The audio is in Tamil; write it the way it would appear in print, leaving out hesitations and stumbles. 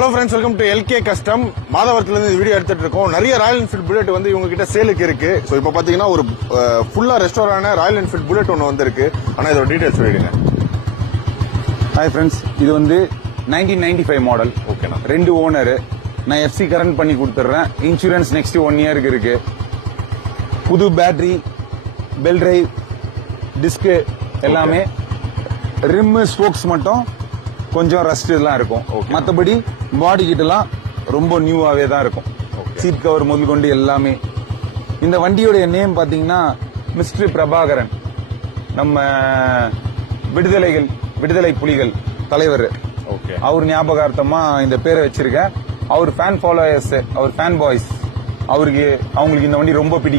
Hello friends, welcome to LK custom. மாதவரத்துல இருந்து வீடியோ எடுத்துட்டு இருக்கோம். நிறைய ராயல் என்ஃபீல்ட் புல்லட் வந்து இவங்க கிட்ட சேலுக்கு இருக்கு. ஸோ இப்போ பாத்தீங்கன்னா ஒரு ஃபுல்லா ரெஸ்டோரான ராயல் என்ஃபீல்ட் புல்லட் ஒன்று வந்திருக்கு. ஆனா இதோட டீடைல்ஸ் சொல்லிடுங்க. ஹாய் ஃப்ரெண்ட்ஸ், இது வந்து 1995 மாடல். ஓகேண்ணா. 2 ஓனர். நான் எஃப்சி கரண்ட் பண்ணி கொடுத்துட்றேன். இன்சூரன்ஸ் நெக்ஸ்ட் 1 இயருக்கு இருக்கு. புது பேட்டரி, பெல் டிரைவ், டிஸ்கு எல்லாமே. ரிம் ஸ்போக்ஸ் மட்டும் கொஞ்சம் ரஸ்ட் எல்லாம் இருக்கும். மற்றபடி பாடி கிட்டலாம் ரொம்ப நியூவாவே தான் இருக்கும். சீட் கவர் முதல் கொண்டு எல்லாமே. இந்த வண்டியோடைய நேம் பாத்தீங்கன்னா மிஸ்டர் பிரபாகரன், நம்ம விடுதலை புலிகள் தலைவர். அவர் ஞாபகார்த்தமா இந்த பேரை வச்சிருக்கேன். அவர் ஃபேன் ஃபாலோயர்ஸ், அவர் ஃபேன் பாய்ஸ், அவங்களுக்கு இந்த வண்டி ரொம்ப பிடிக்கும்.